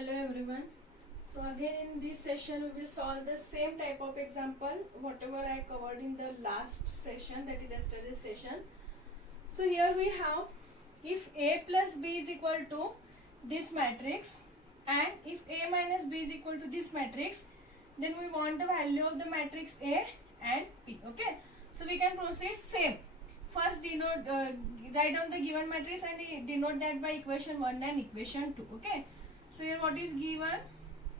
Hello everyone. So again in this session we will solve the same type of example whatever I covered in the last session, that is yesterday's session. So here we have, if A plus B is equal to this matrix and if A minus B is equal to this matrix, then we want the value of the matrix A and B. Okay. So we can proceed same. First write down the given matrix and denote that by equation 1 and equation 2. Okay. So here what is given?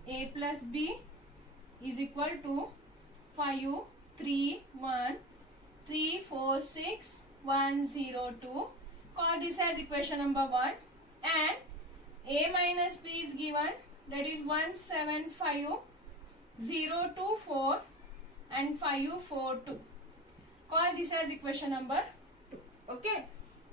A plus B is equal to 5, 3, 1, 3, 4, 6, 1, 0, 2. Call this as equation number 1. And A minus B is given, that is 1, 7, 5, 0, 2, 4 and 5, 4, 2. Call this as equation number 2. Okay.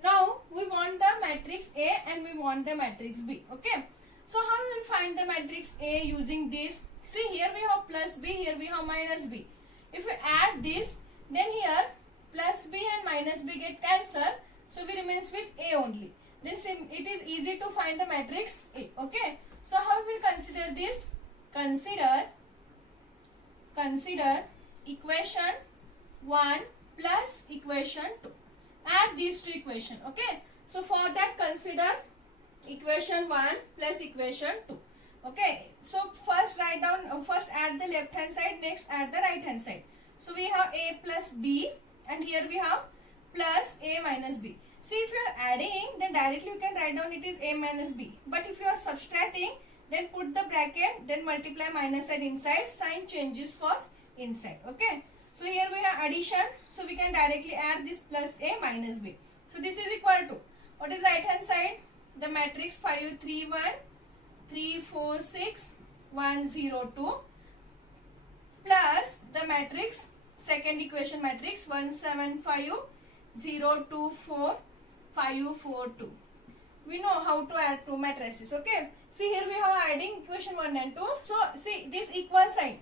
Now we want the matrix A and we want the matrix B. Okay. So how we will find the matrix A using this? See, here we have plus B, here we have minus B. If we add this, then here plus B and minus B get cancelled. So we remains with A only. Then it is easy to find the matrix A. Okay. So how we will consider this? Consider equation 1 plus equation 2. Add these two equations. Okay. So for that consider equation 1 plus equation 2. Okay. So first write down, first add the left hand side, next add the right hand side. So we have A plus B and here we have plus A minus B. See, if you are adding, then directly you can write down it is A minus B. But if you are subtracting, then put the bracket, then multiply minus side inside, sign changes for inside. Okay. So here we have addition. So we can directly add this plus A minus B. So this is equal to, what is right hand side? The matrix 5, 3, 1, 3, 4, 6, 1, 0, 2 plus the matrix, second equation matrix 1, 7, 5, 0, 2, 4, 5, 4, 2. We know how to add two matrices. Okay. See, here we have adding equation 1 and 2. So see, this equal sign.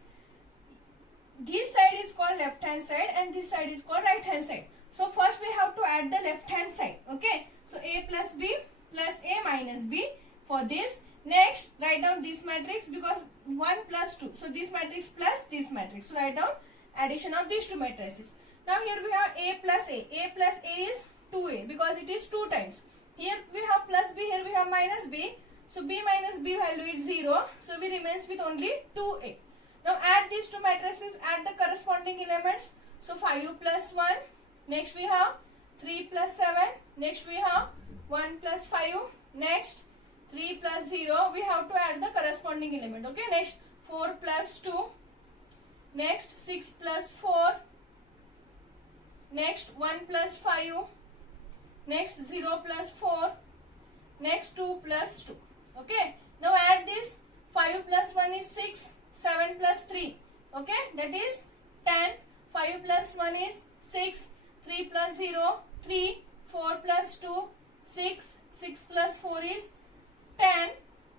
This side is called left hand side and this side is called right hand side. So first we have to add the left hand side. Okay. So A plus B plus A minus B for this. Next write down this matrix because 1 plus 2. So this matrix plus this matrix. So write down addition of these two matrices. Now here we have A plus A. A plus A is 2A because it is 2 times. Here we have plus B, here we have minus B. So B minus B value is 0. So we remains with only 2A. Now add these two matrices, add the corresponding elements. So 5 plus 1. Next we have 3 plus 7. Next we have 1 plus 5. Next 3 plus 0. We have to add the corresponding element. Okay. Next 4 plus 2. Next 6 plus 4. Next 1 plus 5. Next 0 plus 4. Next 2 plus 2. Okay. Now add this. 5 plus 1 is 6. 7 plus 3. Okay. That is 10. 5 plus 1 is 6. 3 plus 0. 3. 4 plus 2. 6. 6 plus 4 is 10.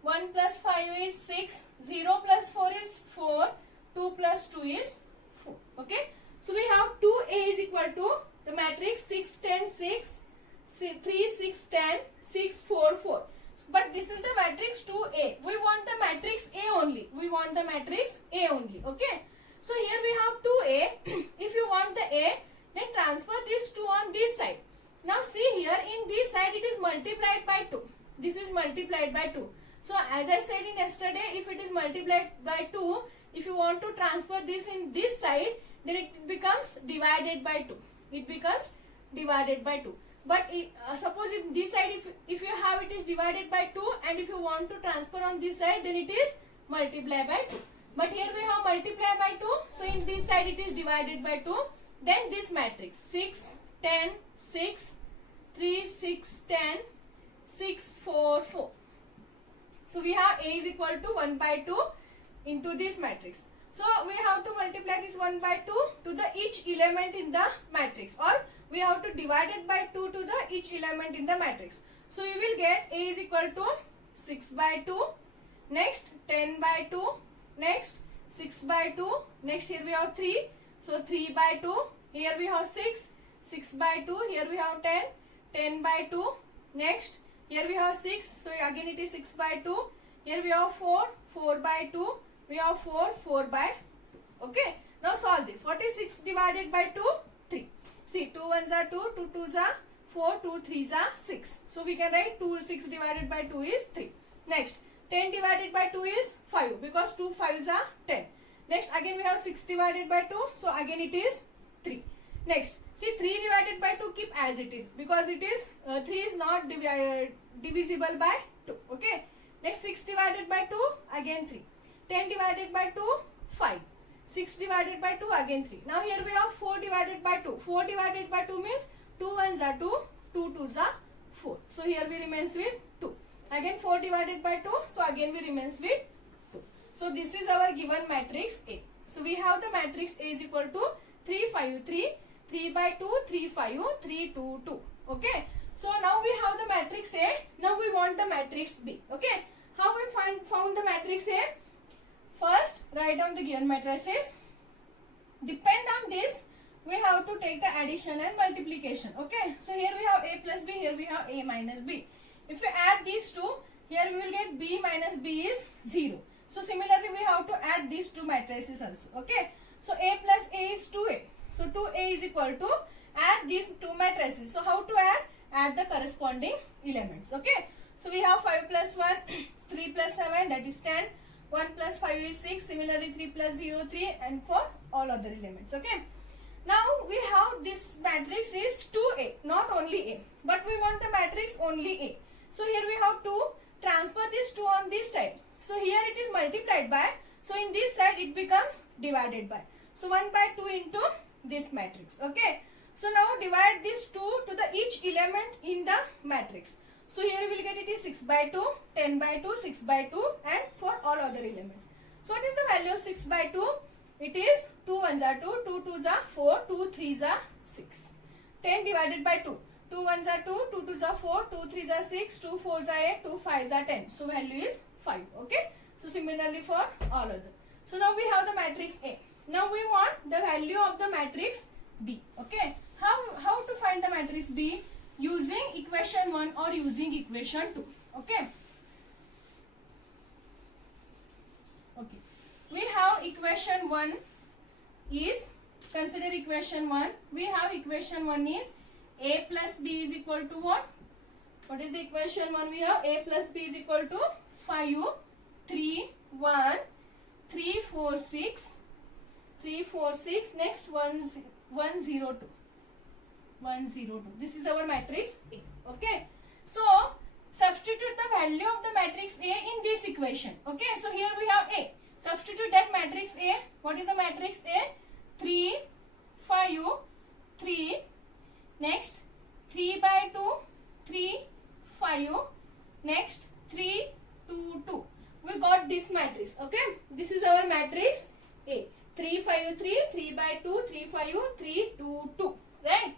1 plus 5 is 6. 0 plus 4 is 4. 2 plus 2 is 4. Okay. So we have 2A is equal to the matrix 6, 10, 6. 3, 6, 10, 6, 4, 4. But this is the matrix 2A. We want the matrix A only. We want the matrix A only. Okay. So here we have 2A. If you want the A, then transfer this 2 on this side. Now see here, in this side it is multiplied by 2. This is multiplied by 2. So as I said in yesterday, if it is multiplied by 2, if you want to transfer this in this side, then it becomes divided by 2. It becomes divided by 2. But suppose in this side, if you have it is divided by 2 and if you want to transfer on this side, then it is multiplied by 2. But here we have multiplied by 2. So in this side it is divided by 2. Then this matrix 6, 10, 6, 3, 6, 10, 6, 4, 4. So we have A is equal to 1 by 2 into this matrix. So we have to multiply this 1 by 2 to the each element in the matrix, or we have to divide it by 2 to the each element in the matrix. So you will get A is equal to 6 by 2. Next 10 by 2. Next 6 by 2. Next here we have 3. So 3 by 2. Here we have 6. 6 by 2. Here we have 10. 10 by 2. Next Here we have 6. So again it is 6 by 2. Here we have 4, 4 by 2. We have 4, 4 by 2. Okay. Now solve this. What is 6 divided by 2? 3. See, 2 ones are 2, 2 twos are 4, 2 threes are 6. So we can write 6 divided by 2 is 3. Next, 10 divided by 2 is 5 because 2 5s are 10. Next, again we have 6 divided by 2. So again it is 3. Next, see 3 divided by 2 keep as it is because it is 3 is not divisible by 2. Okay. Next, 6 divided by 2 again 3. 10 divided by 2 5. 6 divided by 2 again 3. Now here we have 4 divided by 2. 4 divided by 2 means 2 ones are 2, 2 twos are 4. So here we remains with 2. Again 4 divided by 2. So again we remains with 2. So this is our given matrix A. So we have the matrix A is equal to 3, 5, 3, 3 by 2, 3, 5, 3, 2, 2. Okay. So now we have the matrix A. Now we want the matrix B. Okay. How we found the matrix A? First, write down the given matrices. Depend on this, we have to take the addition and multiplication. Okay. So here we have A plus B, here we have A minus B. If we add these two, here we will get B minus B is 0. So similarly, we have to add these two matrices also. Okay. So A plus A is 2A. So 2A is equal to add these two matrices. So how to add? Add the corresponding elements. Okay. So we have 5 plus 1, 3 plus 7, that is 10. 1 plus 5 is 6. Similarly, 3 plus 0, 3, and for all other elements. Okay. Now we have this matrix is 2A, not only A, but we want the matrix only A. So here we have to transfer this 2 on this side. So here it is multiplied by. So in this side it becomes divided by. So 1 by 2 into this matrix. Okay. So now divide this 2 to the each element in the matrix. So here we will get it is 6 by 2, 10 by 2, 6 by 2, and for all other elements. So what is the value of 6 by 2? It is 2 ones are 2, 2 twos are 4, 2 threes are 6. 10 divided by 2. 2 ones are 2, 2 twos are 4, 2 threes are 6, 2 fours are 8, 2 fives are 10. So value is 5. Okay. So similarly for all other. So now we have the matrix A. Now we want the value of the matrix B. Okay. How to find the matrix B? Using equation 1 or using equation 2. Okay. Okay. We have equation 1 is, consider equation 1. We have equation 1 is A plus B is equal to what? What is the equation 1 we have? A plus B is equal to 5, 3, 1, 3, 4, 6. 3, 4, 6. Next 1, 0, 2. 1, 0, 2. This is our matrix A. Okay. So, substitute the value of the matrix A in this equation. Okay. So, here we have A. Substitute that matrix A. What is the matrix A? 3, 5, 3. Next, 3 by 2, 3, 5. Next, 3, 2, 2. We got this matrix. Okay. This is our matrix A. 3, 5, 3, 3 by 2, 3, 5, 3, 2, 2. Right.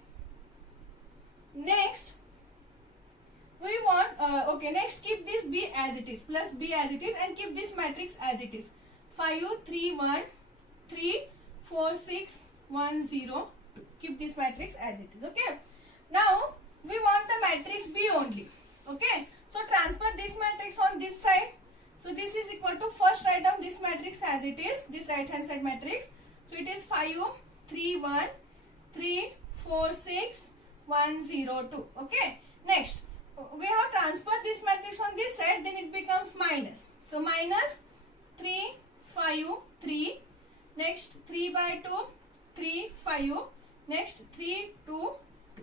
Next, we want, okay, next keep this B as it is, plus B as it is, and keep this matrix as it is. 5, 3, 1, 3, 4, 6, 1, 0, 2. Keep this matrix as it is. Okay. Now, we want the matrix B only. Okay. So, transfer this matrix on this side. So, this is equal to, first write down this matrix as it is, this right hand side matrix. So, it is 5, 3, 1, 3, 4, 6, 1, 0, 2. Okay. Next, we have transferred this matrix on this side, then it becomes minus. So, minus 3, 5, 3. Next, 3 by 2, 3, 5. Next, 3, 2, 2.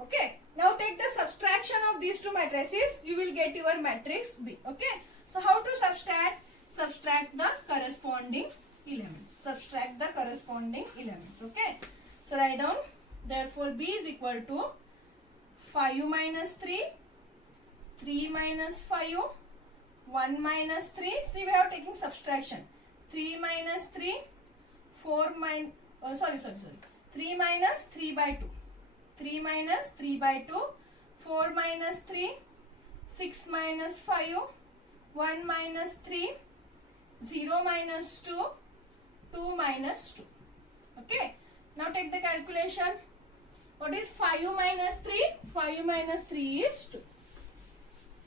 Okay. Now, take the subtraction of these two matrices. You will get your matrix B. Okay. So, how to subtract? Subtract the corresponding elements. Subtract the corresponding elements. Okay. So, write down. Therefore, B is equal to 5 minus 3, 3 minus 5, 1 minus 3. See, we have taken subtraction. 3 minus 3, 4 minus, 3 minus 3 by 2. 3 minus 3 by 2, 4 minus 3, 6 minus 5, 1 minus 3, 0 minus 2, 2 minus 2. Okay. Now take the calculation. What is 5 minus 3? 5 minus 3 is 2.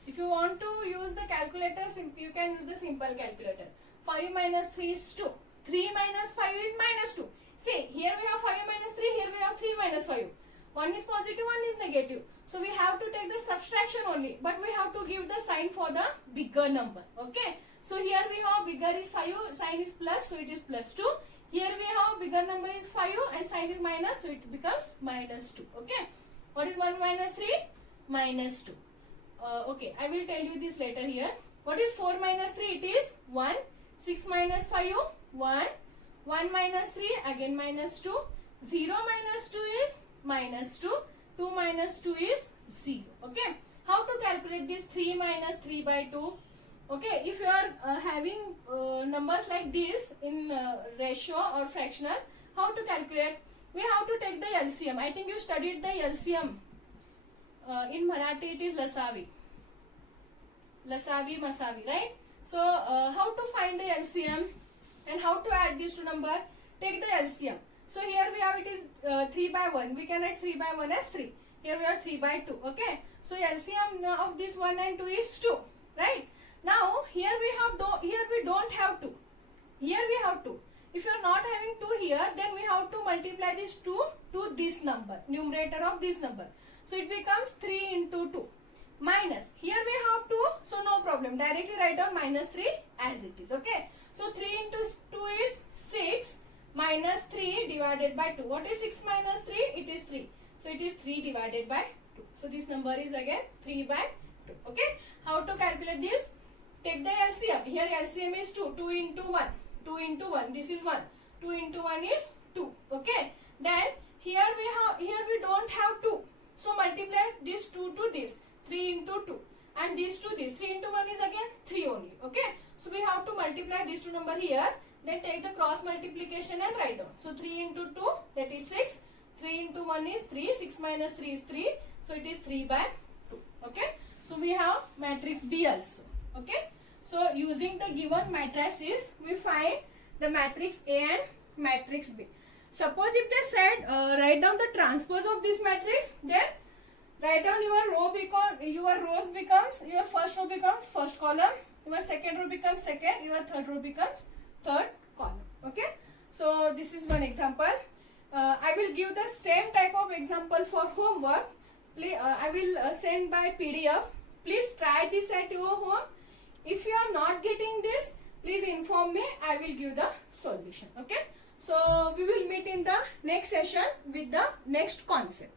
If you want to use the calculator, you can use the simple calculator. 5 minus 3 is 2. 3 minus 5 is minus 2. See, here we have 5 minus 3, here we have 3 minus 5. One is positive, one is negative. So we have to take the subtraction only, but we have to give the sign for the bigger number. Okay. So here we have bigger is 5, sign is plus, so it is plus 2. Here we have bigger number is 5 and sign is minus, so it becomes minus 2. Okay. What is 1 minus 3? Minus 2. Okay, I will tell you this later here. What is 4 minus 3? It is 1. 6 minus 5, 1. 1 minus 3, again minus 2. 0 minus 2 is minus 2. 2 minus 2 is 0. Okay. How to calculate this 3 minus 3 by 2? Okay, if you are having numbers like this in ratio or fractional, how to calculate? We have to take the LCM. I think you studied the LCM. In Marathi it is Lasavi. Lasavi, Masavi, right? So, how to find the LCM and how to add these two numbers? Take the LCM. So, here we have it is 3 by 1. We can add 3 by 1 as 3. Here we have 3 by 2. Okay. So, LCM of this 1 and 2 is 2. Right? Now, here we don't have 2. Here we have 2. If you are not having 2 here, then we have to multiply this 2 to this number, numerator of this number. So, it becomes 3 into 2. Minus. Here we have 2, so no problem. Directly write down minus 3 as it is. Okay. So, 3 into 2 is 6 minus 3 divided by 2. What is 6 minus 3? It is 3. So, it is 3 divided by 2. So, this number is again 3 by 2. Okay. How to calculate this? Take the LCM. Here LCM is 2. 2 into 1. 2 into 1. This is 1. 2 into 1 is 2. Okay. Then here we don't have 2. So multiply this 2 to this. 3 into 2. And this to this. 3 into 1 is again 3 only. Okay. So we have to multiply these two number here. Then take the cross multiplication and write down. So 3 into 2, that is 6. 3 into 1 is 3. 6 minus 3 is 3. So it is 3 by 2. Okay. So we have matrix B also. Okay. So using the given matrices, we find the matrix A and matrix B. Suppose if they said write down the transpose of this matrix, then write down your rows becomes your first row becomes first column, your second row becomes second, your third row becomes third column. Okay. So this is one example. I will give the same type of example for homework. Please, I will send by PDF. Please try this at your home. If you are not getting this, please inform me. I will give the solution. Okay. So we will meet in the next session with the next concept.